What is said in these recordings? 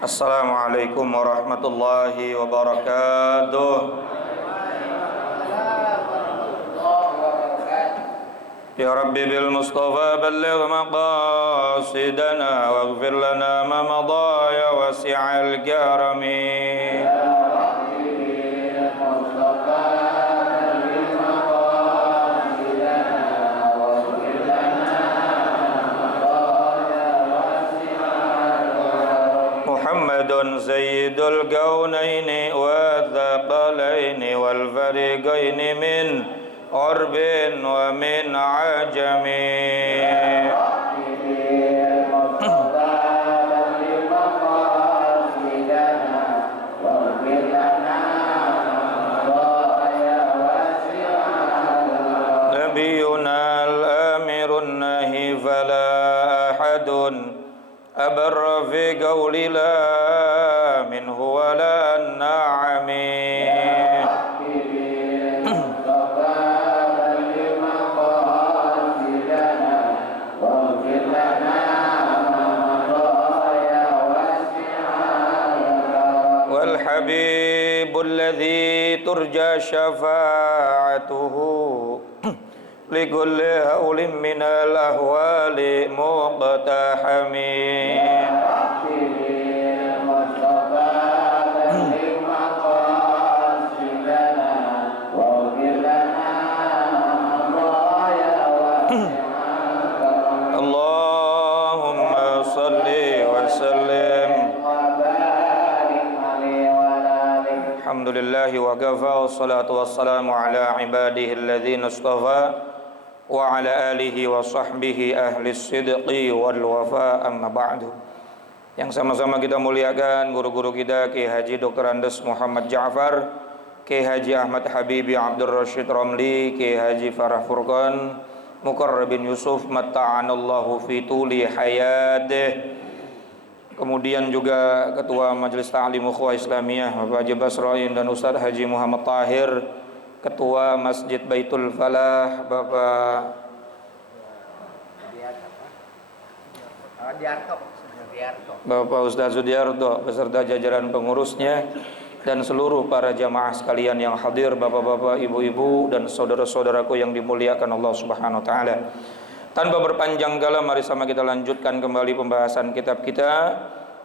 Assalamualaikum warahmatullahi wabarakatuh. Ya Rabbi bil Mustafa balligh maqasidana waghfir lana ma madha ya wasi'al karami. Muhammadun sayyidul kaunaini wa thaqalaini wal fariqaini min Urbin wa min ajami. Nabiyuna al-amirun nahi fala ahadun abarra fi qawli la minhu wa la na'ami. والحبيب الذي ترجى شفاعته لكل هول من الأهوال مقتحم. اللهم صل وسلم. Alhamdulillahi wa kafa wassalatu wassalamu ala ibadihi alladhina istafa wa ala alihi wa sahbihi ahli sidqi wal wafa amma ba'du. Yang sama-sama kita muliakan guru-guru kita Kiai Haji Dr. Andes Muhammad Ja'far, Kiai Haji Ahmad Habibi Abdul Rashid Ramli, Kiai Haji Farah Furqan, Muqarrabin Yusuf matta'anallahu fi tuli hayatih. Kemudian juga Ketua Majelis Ta'lim Ukhuwah Islamiyah Bapak Haji Basroin dan Ustaz Haji Muhammad Tahir, Ketua Masjid Baitul Falah Bapak Ustaz Sudiarto beserta jajaran pengurusnya dan seluruh para jamaah sekalian yang hadir, bapak-bapak, ibu-ibu dan saudara-saudaraku yang dimuliakan Allah Subhanahu wa taala. Tanpa berpanjang kala, mari sama kita lanjutkan kembali pembahasan kitab kita.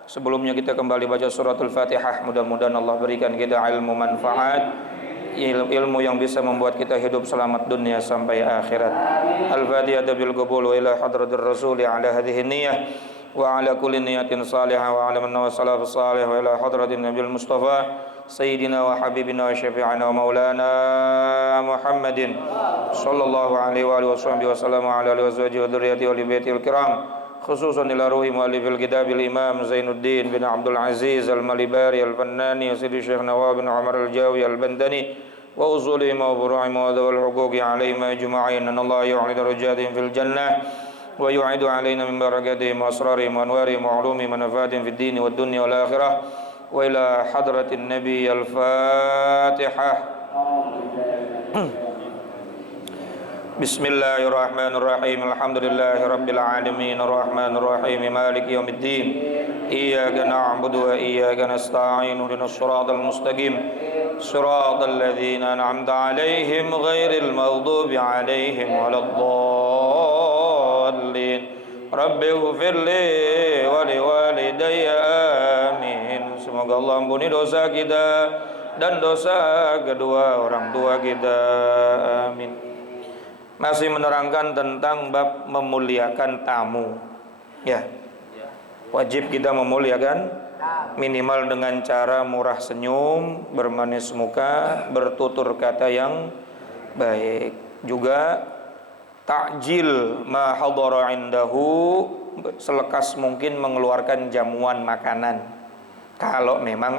Sebelumnya kita kembali baca suratul Fatihah. Mudah-mudahan Allah berikan kita ilmu manfaat, ilmu yang bisa membuat kita hidup selamat dunia sampai akhirat. Al-Fatihah bil qabul wa ila hadratir rasul ala hadhihi niyyah wa ala kulli niyatin salihah wa ala man wasalafu salih wa ila hadratin nabil mustafa Sayyidina wa Habibina wa Syafi'ana wa Maulana Muhammadin sallallahu alaihi wa alihi wa sallam wa ala alihi wa sahbihi wa dzurriyyatihi wa li baitil kiram, khususan ila ruhi muallifil kitabil Imam Zainuddin bin Abdul Aziz Al-Malibari Al-Fannani wa Sidi Syekh Nawab bin Umar Al-Jawi Al-Bandani wa uzulihim wa furu'ihim wa dhawal huquqi alaihim ajma'in. Allah yu'id darajatihim fil jannah wa yu'idu alaina min barakatihim wa asrarihim wa anwarihim wa ulumihim wa nafaatihim fid dini wad dunya wal akhirah. وإلى حضرة النبي الفاتحة. بسم الله الرحمن الرحيم. الحمد لله رب العالمين الرحمن الرحيم مالك يوم الدين إياك نعبد وإياك نستعين اهدنا الصراط المستقيم صراط الذين أنعمت عليهم غير المغضوب عليهم ولا الضالين رب اغفر لي ولوالدي آمين. Semoga Allah ampuni dosa kita dan dosa kedua orang tua kita. Amin. Masih menerangkan tentang bab memuliakan tamu. Ya. Wajib kita memuliakan minimal dengan cara murah senyum, bermanis muka, bertutur kata yang baik. Juga ta'jil ma hadara indahu, selekas mungkin mengeluarkan jamuan makanan kalau memang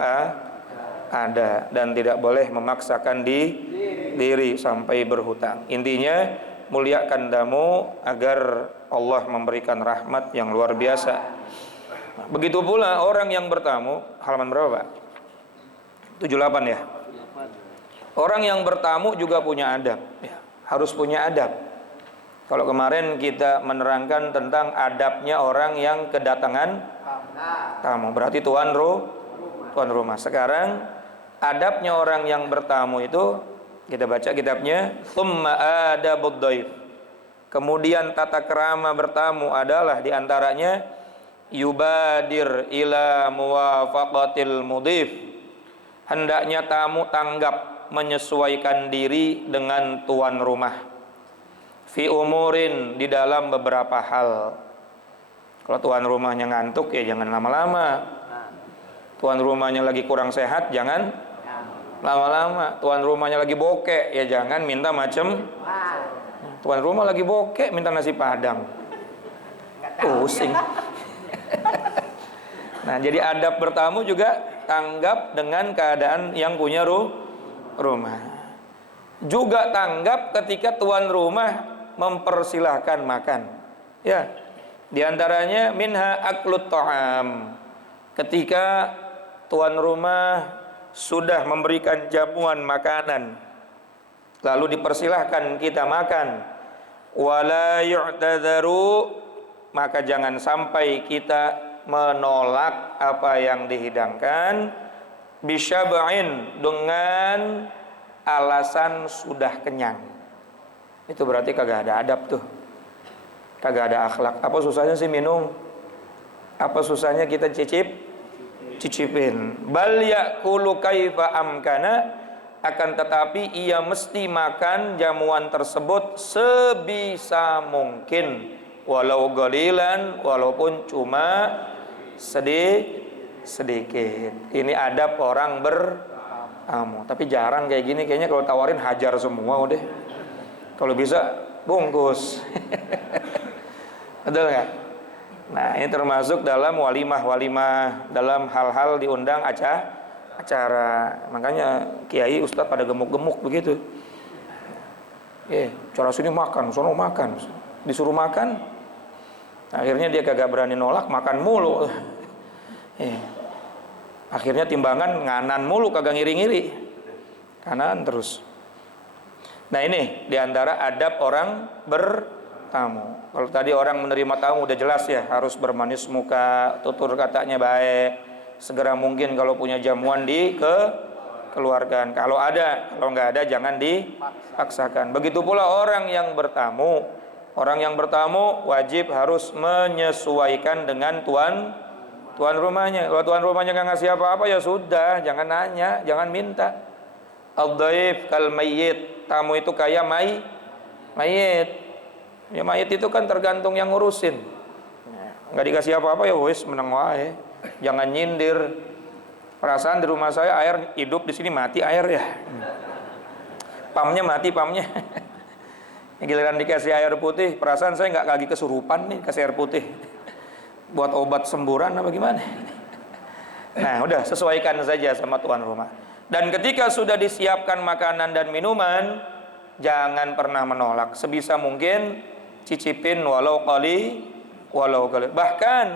ada, dan tidak boleh memaksakan diri sampai berhutang. Intinya muliakan tamu agar Allah memberikan rahmat yang luar biasa. Begitu pula orang yang bertamu, halaman berapa Pak? 78 ya. Orang yang bertamu juga punya adab ya, harus punya adab. Kalau kemarin kita menerangkan tentang adabnya orang yang kedatangan tamu, berarti tuan rumah. Sekarang adabnya orang yang bertamu itu kita baca kitabnya, tsumma adabud dhaif. Kemudian tata krama bertamu adalah diantaranya yubadir ila muwafaqatil mudhif. Hendaknya tamu tanggap menyesuaikan diri dengan tuan rumah. Fi umurin, di dalam beberapa hal. Kalau tuan rumahnya ngantuk ya jangan lama-lama. Tuan rumahnya lagi kurang sehat jangan lama-lama. Tuan rumahnya lagi bokek ya jangan minta macem. Tuan rumah lagi bokek minta nasi padang. Pusing. Nah, jadi adab bertamu juga tanggap dengan keadaan yang punya rumah. Juga tanggap ketika tuan rumah mempersilahkan makan. Ya, di antaranya minha aklut ta'am. Ketika tuan rumah sudah memberikan jamuan makanan, lalu dipersilahkan kita makan, wala yu'tadzaru, maka jangan sampai kita menolak apa yang dihidangkan, bisyab'in, dengan alasan sudah kenyang. Itu berarti kagak ada adab tuh, kagak ada akhlak. Apa susahnya sih minum? Apa susahnya kita cicipin? Bal ya'kulu kaifa amkana, akan tetapi ia mesti makan jamuan tersebut sebisa mungkin, walau galilan, walaupun cuma sedikit. Ini adab orang bertamu. Tapi jarang kayak gini, kayaknya kalau tawarin hajar semua udah. Kalau bisa bungkus. Betul nggak? Nah, ini termasuk dalam walimah, dalam hal-hal diundang acara. Makanya kiai ustadz pada gemuk-gemuk begitu. Cara sini makan, sono makan. Disuruh makan, akhirnya dia kagak berani nolak, makan mulu. Akhirnya timbangan nganan mulu, kagak ngiri-ngiri, kanan terus. Nah, ini diantara adab orang bertamu. Kalau tadi orang menerima tamu udah jelas ya, harus bermanis muka, tutur katanya baik, segera mungkin kalau punya jamuan keluargaan. Kalau nggak ada jangan dipaksakan. Begitu pula orang yang bertamu. Orang yang bertamu wajib harus menyesuaikan dengan tuan rumahnya. Kalau tuan rumahnya nggak ngasih apa-apa ya sudah, jangan nanya, jangan minta. Al-dhaif kal mayyit, tamu itu kayak mayit. Ya mayit itu kan tergantung yang ngurusin. Nggak dikasih apa-apa ya wis meneng wae. Jangan nyindir. Perasaan di rumah saya air hidup, di sini mati air ya. Pamnya mati. Giliran dikasih air putih, perasaan saya nggak lagi kesurupan nih kasih air putih. Buat obat semburan apa gimana? Nah, udah sesuaikan saja sama tuan rumah. Dan ketika sudah disiapkan makanan dan minuman, jangan pernah menolak. Sebisa mungkin cicipin walau qali. Bahkan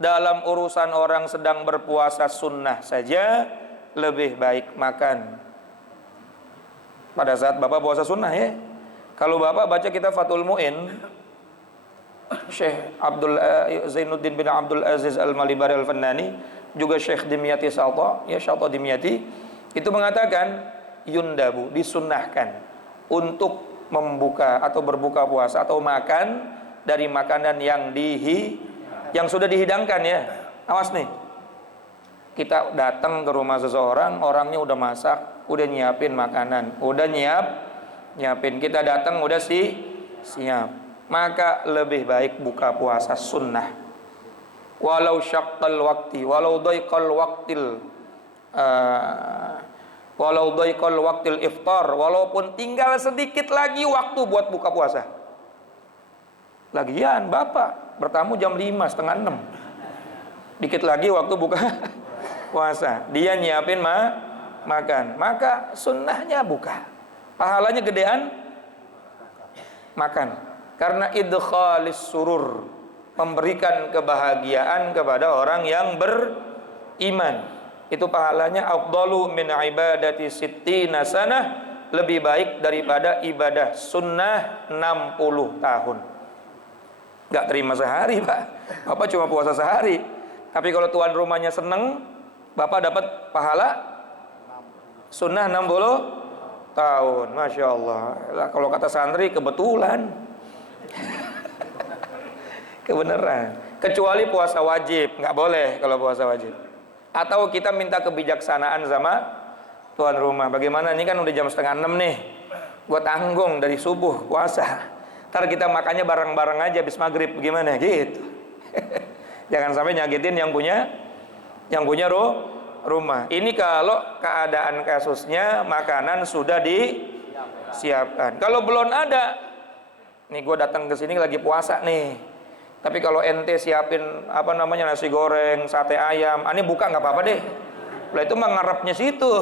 dalam urusan orang sedang berpuasa sunnah saja lebih baik makan. Pada saat Bapak puasa sunnah ya. Kalau Bapak baca kitab Fathul Mu'in, Syekh Zainuddin bin Abdul Aziz Al-Malibari Al-Fannani, juga Syekh Dimyati Syalta Dimyati, itu mengatakan yundabu, disunnahkan untuk membuka atau berbuka puasa atau makan dari makanan yang sudah dihidangkan ya. Awas nih, kita datang ke rumah seseorang, orangnya udah masak, udah nyiapin makanan, udah nyiapin, kita datang udah siap, maka lebih baik buka puasa sunnah. Walau syaqqal waqti, walau daiqal waqtil iftar, walaupun tinggal sedikit lagi waktu buat buka puasa. Lagian Bapak bertamu jam 5:30, dikit lagi waktu buka puasa, dia nyiapin makan, maka sunnahnya buka, pahalanya gedean makan, karena idkhalis surur, memberikan kebahagiaan kepada orang yang beriman. Itu pahalanya afdalu min ibadati sittina sanah, lebih baik daripada ibadah sunnah 60 tahun. Gak terima sehari, Pak. Bapak cuma puasa sehari. Tapi kalau tuan rumahnya seneng, Bapak dapat pahala sunnah 60 tahun. Masya Allah. Lah, kalau kata santri kebetulan. Kebenaran. Kecuali puasa wajib, nggak boleh kalau puasa wajib. Atau kita minta kebijaksanaan sama tuan rumah. Bagaimana, ini kan udah jam 5:30 nih, gua tanggung dari subuh puasa. Ntar kita makannya bareng-bareng aja habis maghrib, gimana gitu. Jangan sampai nyakitin yang punya rumah. Ini kalau keadaan kasusnya makanan sudah disiapkan. Kalau belum ada, nih gue datang ke sini lagi puasa nih. Tapi kalau ente siapin nasi goreng, sate ayam, ini buka nggak apa-apa deh. Lah itu mah ngarepnya situ.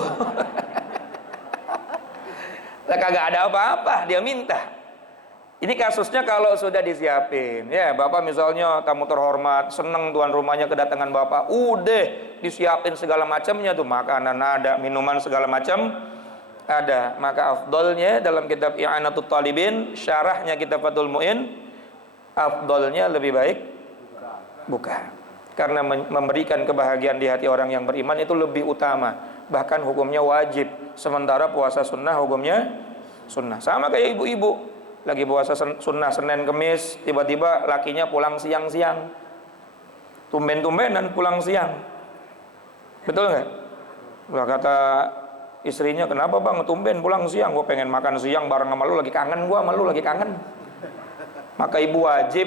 Lah kagak ada apa-apa, dia minta. Ini kasusnya kalau sudah disiapin. Ya, Bapak misalnya tamu terhormat, seneng tuan rumahnya kedatangan Bapak, udah disiapin segala macamnya tuh, makanan ada, minuman segala macam ada. Maka afdolnya dalam kitab I'anatul Talibin, syarahnya kitab Fathul Mu'in, afdolnya lebih baik buka. Karena memberikan kebahagiaan di hati orang yang beriman itu lebih utama. Bahkan hukumnya wajib. Sementara puasa sunnah hukumnya sunnah. Sama kayak ibu-ibu lagi puasa sunnah Senin Kemis, tiba-tiba lakinya pulang siang-siang, tumben-tumbenan pulang siang, betul nggak? Lah kata istrinya, kenapa bang tumben pulang siang? Gue pengen makan siang bareng sama lu, lagi kangen gue sama lu, lagi kangen. Maka ibu wajib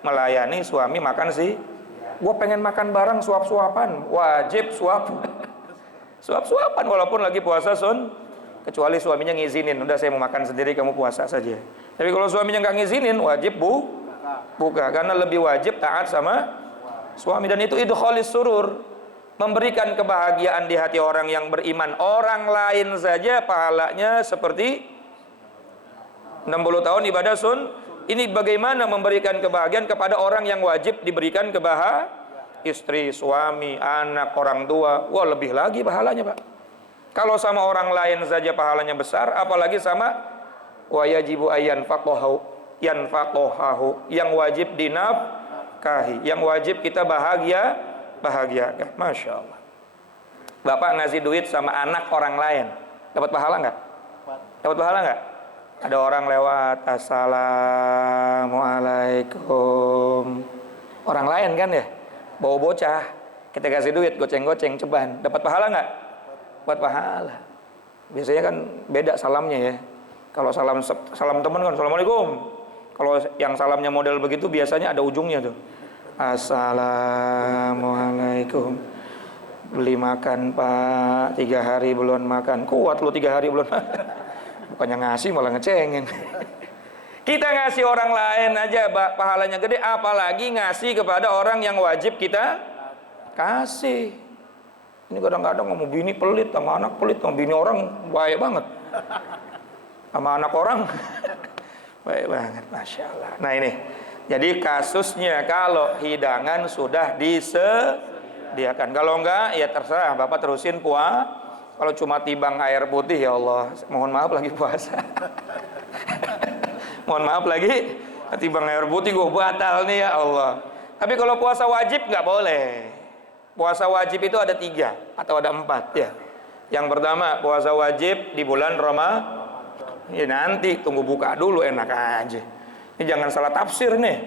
melayani suami makan sih. Gue pengen makan bareng, suap-suapan, wajib suap-suapan walaupun lagi puasa kecuali suaminya ngizinin, udah saya mau makan sendiri, kamu puasa saja. Tapi kalau suaminya nggak ngizinin, wajib buka, karena lebih wajib taat sama suami. Dan itu idkhalis surur, memberikan kebahagiaan di hati orang yang beriman. Orang lain saja pahalanya seperti 60 tahun ibadah ini bagaimana memberikan kebahagiaan kepada orang yang wajib diberikan kebahagiaan? Istri, suami, anak, orang tua, wah lebih lagi pahalanya, Pak. Kalau sama orang lain saja pahalanya besar, apalagi sama wa yajibu yanfaqahu, yang wajib dinafkahi, yang wajib kita bahagiakan. Masya Allah. Bapak ngasih duit sama anak orang lain, dapat pahala nggak? Dapat pahala nggak? Ada orang lewat, assalamualaikum. Orang lain kan ya, bawa bocah, kita kasih duit, goceng-goceng, ceban, dapat pahala nggak? Buat pahala. Biasanya kan beda salamnya ya. Kalau salam teman kan assalamualaikum. Kalau yang salamnya model begitu biasanya ada ujungnya tuh. Assalamualaikum. Beli makan Pak, 3 hari belum makan. Kuat lu 3 hari belum makan. Bukannya ngasih malah ngecengin. Kita ngasih orang lain aja pahalanya gede, apalagi ngasih kepada orang yang wajib kita kasih. Ini kadang-kadang sama bini pelit, sama anak pelit, sama bini orang baik banget, sama anak orang baik banget, Masya Allah. Nah ini, jadi kasusnya kalau hidangan sudah disediakan. Kalau enggak, ya terserah, Bapak terusin Kalau cuma tibang air putih, ya Allah, mohon maaf lagi puasa. Mohon maaf lagi, tibang air putih gue batal nih ya Allah. Tapi kalau puasa wajib nggak boleh. Puasa wajib itu ada 3 atau ada 4 ya. Yang pertama puasa wajib di bulan Ramadan. Ya nanti tunggu buka dulu, enak aja. Ini jangan salah tafsir nih.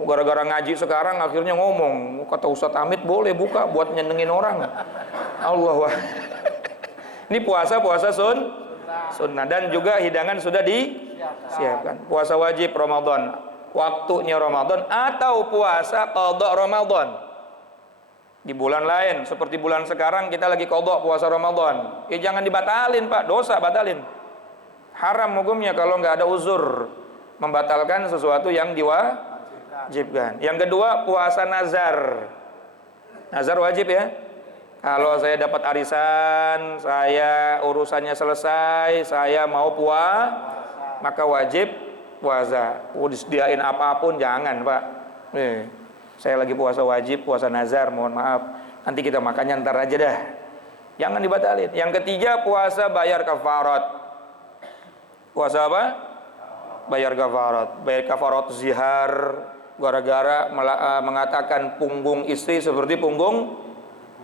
Gara-gara ngaji sekarang akhirnya ngomong, kata Ustadz Amit boleh buka buat nyenengin orang. Allah. Ini puasa sunnah dan juga hidangan sudah disiapkan. Puasa wajib Ramadan, waktunya Ramadan, atau puasa qadha Ramadan. Di bulan lain, seperti bulan sekarang kita lagi qadha puasa Ramadan. Ya jangan dibatalin Pak, dosa batalin. Haram hukumnya kalau nggak ada uzur membatalkan sesuatu yang diwajibkan. Yang kedua puasa nazar. Nazar wajib ya. Kalau saya dapat arisan, saya urusannya selesai, saya mau maka wajib puasa. Disediain apapun jangan Pak. Saya lagi puasa wajib, puasa nazar, mohon maaf. Nanti kita makannya ntar aja dah. Jangan dibatalin. Yang ketiga puasa bayar kafarat. Puasa apa? Bayar kafarat. Bayar kafarat zihar gara-gara mengatakan punggung istri seperti punggung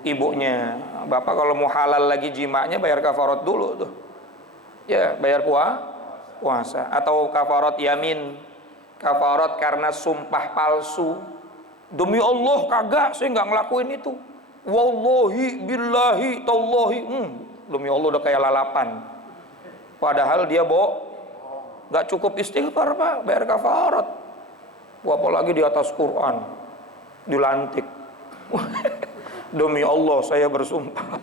ibunya. Bapak kalau mau halal lagi jimanya bayar kafarat dulu tuh. Ya, bayar puasa. Atau kafarat yamin. Kafarat karena sumpah palsu. Demi Allah kagak, saya nggak ngelakuin itu. Wallahi billahi tallahi. Demi Allah udah kayak lalapan. Padahal dia nggak cukup istighfar Pak, bayar kafarat. Apalagi di atas Quran, dilantik. Demi Allah saya bersumpah.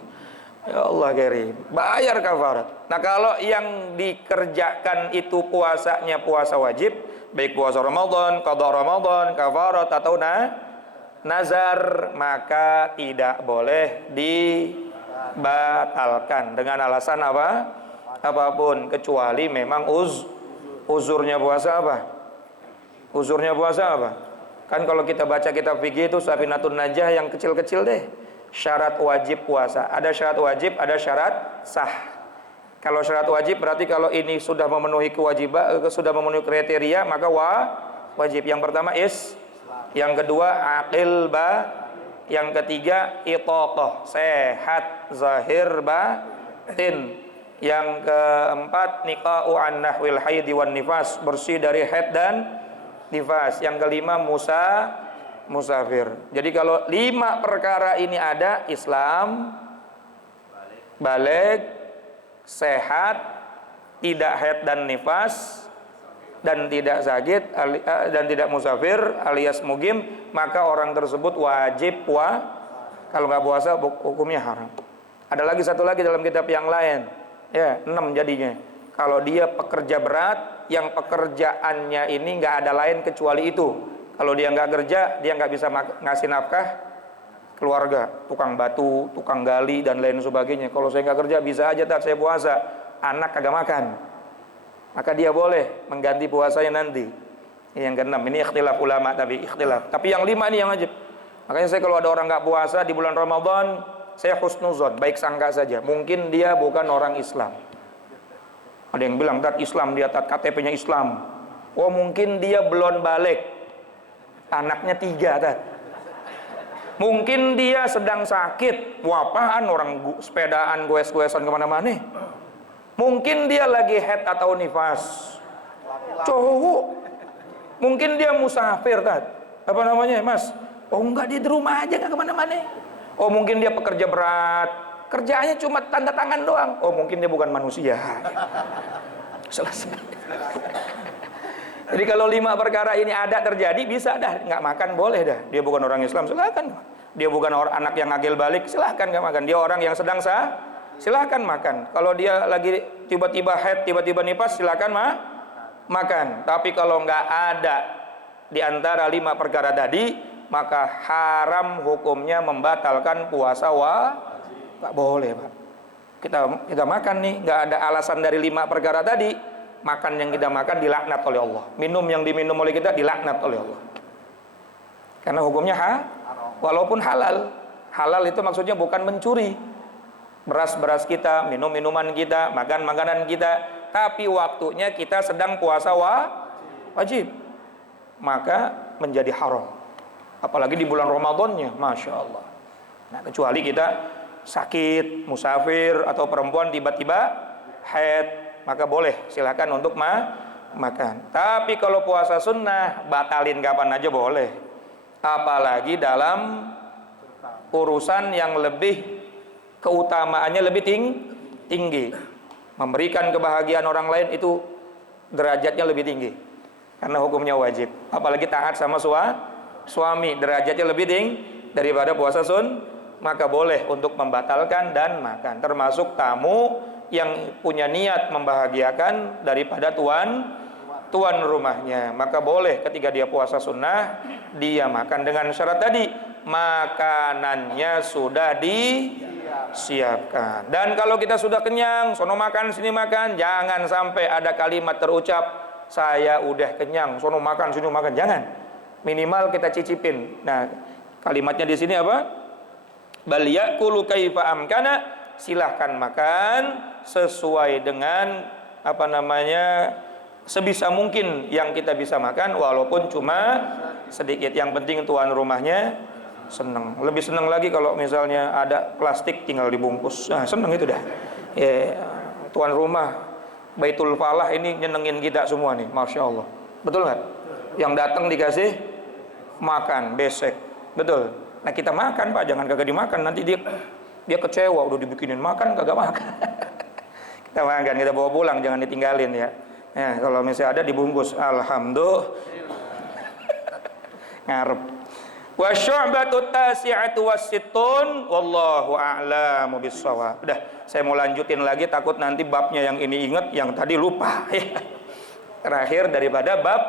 Ya Allah karim, bayar kafarat. Nah kalau yang dikerjakan itu puasanya puasa wajib, baik puasa Ramadan, qada Ramadan, kafarat atau nazar, maka tidak boleh dibatalkan dengan alasan apa? Apapun, kecuali memang uzurnya puasa apa? Uzurnya puasa apa? Kan kalau kita baca kitab fikih itu Safinatun Najah yang kecil-kecil deh. Syarat wajib puasa. Ada syarat wajib, ada syarat sah. Kalau syarat wajib berarti kalau ini sudah memenuhi kewajiban, sudah memenuhi kriteria, maka wajib. Yang pertama yang kedua aqil yang ketiga itaqah, sehat zahir batin. Yang keempat niqa'u an nahwil haidi wan nifas, bersih dari haid dan nifas. Yang kelima musafir. Jadi kalau 5 perkara ini ada, Islam, balik, sehat, tidak haid dan nifas, dan tidak sakit dan tidak musafir alias mugim, maka orang tersebut wajib kalau nggak puasa hukumnya haram. Ada lagi satu lagi dalam kitab yang lain, ya 6 jadinya. Kalau dia pekerja berat, yang pekerjaannya ini nggak ada lain kecuali itu. Kalau dia nggak kerja, dia nggak bisa ngasih nafkah keluarga, tukang batu, tukang gali dan lain sebagainya. Kalau saya nggak kerja, bisa aja saya puasa, anak kagak makan, maka dia boleh mengganti puasanya nanti. Yang keenam, ini ikhtilaf ulama, tapi yang 5 ini yang wajib. Makanya saya kalau ada orang nggak puasa di bulan Ramadan, saya husnuzon, baik sangka saja, mungkin dia bukan orang Islam. Ada yang bilang Islam, dia KTP-nya Islam. Oh mungkin dia belum balik, anaknya 3 mungkin dia sedang sakit. Apaan orang sepedaan goes-goesan kemana-mana. Mungkin dia lagi haid atau nifas, cowok. Mungkin dia musafir apa namanya Mas? Oh enggak, dia di rumah aja nggak kemana-mana. Oh mungkin dia pekerja berat, kerjaannya cuma tanda tangan doang. Oh mungkin dia bukan manusia. Selesai. Jadi kalau 5 perkara ini ada terjadi, bisa dah nggak makan boleh dah. Dia bukan orang Islam, silakan. Dia bukan anak yang agil balik, silakan nggak makan. Dia orang yang sedang silakan makan. Kalau dia lagi tiba-tiba haid, tiba-tiba nifas, silakan makan. Tapi kalau nggak ada di antara 5 perkara tadi, maka haram hukumnya membatalkan puasa nggak boleh Pak. Kita makan nih, nggak ada alasan dari 5 perkara tadi. Makan yang kita makan dilaknat oleh Allah. Minum yang diminum oleh kita dilaknat oleh Allah. Karena hukumnya walaupun halal. Halal itu maksudnya bukan mencuri. Beras-beras kita, minum-minuman kita, makan-makanan kita. Tapi waktunya kita sedang puasa wajib. Maka menjadi haram. Apalagi di bulan Ramadannya, Masya Allah. Nah kecuali kita sakit, musafir, atau perempuan tiba-tiba haid, maka boleh silakan untuk makan. Tapi kalau puasa sunnah, batalin kapan aja boleh. Apalagi dalam urusan yang lebih keutamaannya lebih tinggi. Memberikan kebahagiaan orang lain itu derajatnya lebih tinggi. Karena hukumnya wajib. Apalagi taat sama suami, derajatnya lebih tinggi daripada puasa maka boleh untuk membatalkan dan makan. Termasuk tamu yang punya niat membahagiakan daripada tuan rumahnya, maka boleh ketika dia puasa sunnah dia makan dengan syarat tadi, makanannya sudah disiapkan. Dan kalau kita sudah kenyang, sono makan sini makan, jangan sampai ada kalimat terucap saya udah kenyang, sono makan sini makan, jangan. Minimal kita cicipin. Nah kalimatnya di sini apa? Bal yakulu kaifa amkana, silahkan makan sesuai dengan sebisa mungkin yang kita bisa makan walaupun cuma sedikit. Yang penting tuan rumahnya senang. Lebih senang lagi kalau misalnya ada plastik tinggal dibungkus. Nah, senang itu dah. Ya, tuan rumah Baitul Falah ini nyenengin kita semua nih, Masya Allah. Betul nggak? Yang datang dikasih makan besek, betul. Nah kita makan Pak, jangan kagak dimakan. Nanti dia kecewa, udah dibikinin makan kagak makan. Kita makan, kita bawa pulang, jangan ditinggalin ya. Ya, kalau misalnya ada dibungkus, alhamdulillah. Ngarep. Wa syu'batu tasi'atu wasittun wallahu a'lamu bissawab. Udah, saya mau lanjutin lagi takut nanti babnya yang ini ingat, yang tadi lupa. Terakhir daripada bab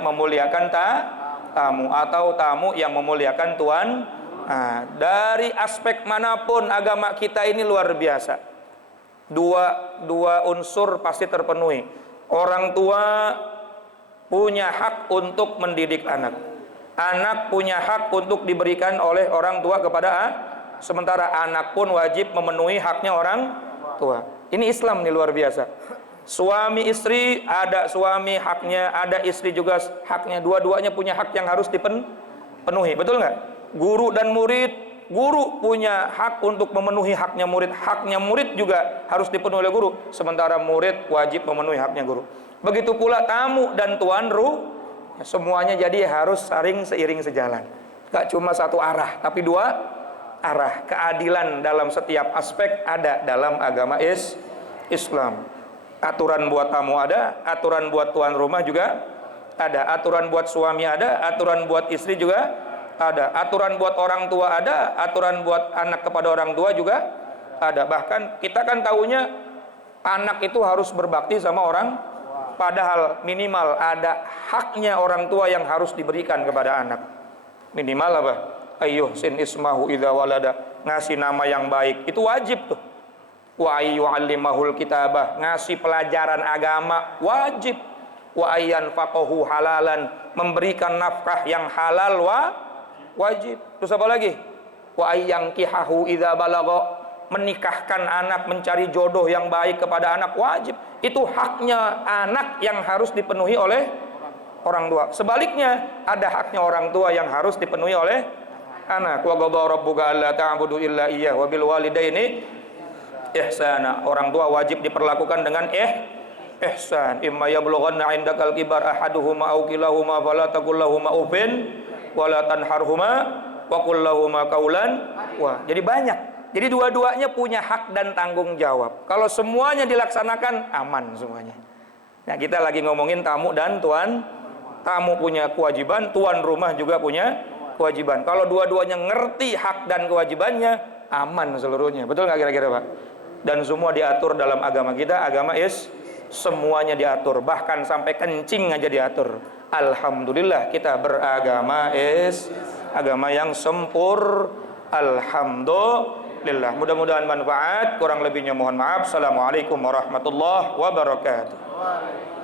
memuliakan tamu atau tamu yang memuliakan tuan. Nah, dari aspek manapun agama kita ini luar biasa. Dua unsur pasti terpenuhi. Orang tua punya hak untuk mendidik anak. Anak punya hak untuk diberikan oleh orang tua kepada sementara anak pun wajib memenuhi haknya orang tua. Ini Islam nih luar biasa. Suami istri, ada suami haknya, ada istri juga haknya. Dua-duanya punya hak yang harus dipenuhi. Betul nggak? Guru dan murid, guru punya hak untuk memenuhi haknya murid. Haknya murid juga harus dipenuhi oleh guru. Sementara murid wajib memenuhi haknya guru. Begitu pula tamu dan tuan semuanya jadi harus saling seiring sejalan. Gak cuma satu arah, tapi dua arah. Keadilan dalam setiap aspek ada dalam agama Islam. Aturan buat tamu ada, aturan buat tuan rumah juga ada, aturan buat suami ada, aturan buat istri juga ada, aturan buat orang tua ada, aturan buat anak kepada orang tua juga ada. Bahkan kita kan taunya anak itu harus berbakti sama orang, padahal minimal ada haknya orang tua yang harus diberikan kepada anak. Minimal apa? Ayyuh sin ismahu idza walada, ngasih nama yang baik itu wajib tuh. Wa ayyu'allimahul kitabah, ngasih pelajaran agama wajib. Wa ayyan faqahu halalan, memberikan nafkah yang halal wajib. Terus apa lagi? Wa ayyankihahu idza balagha, menikahkan anak, mencari jodoh yang baik kepada anak wajib. Itu haknya anak yang harus dipenuhi oleh orang tua. Sebaliknya ada haknya orang tua yang harus dipenuhi oleh anak. Wa qadha rabbuka alla ta'budu illa iyyah wa bil walidaini ihsana. Orang tua wajib diperlakukan dengan ihsan. Imma yablughanna 'indakal kibar ahaduhuma aw kilahuma fala taqul lahumu uffin wala tanharhuma wa qul lahumu qaulan wa. Jadi banyak. Jadi dua-duanya punya hak dan tanggung jawab. Kalau semuanya dilaksanakan aman semuanya. Nah, kita lagi ngomongin tamu dan tuan. Tamu punya kewajiban, tuan rumah juga punya kewajiban. Kalau dua-duanya ngerti hak dan kewajibannya, aman seluruhnya. Betul nggak kira-kira Pak? Dan semua diatur dalam agama kita. Agama semuanya diatur, bahkan sampai kencing aja diatur. Alhamdulillah kita beragama agama yang alhamdulillah. Mudah-mudahan manfaat. Kurang lebihnya mohon maaf. Assalamualaikum warahmatullahi wabarakatuh.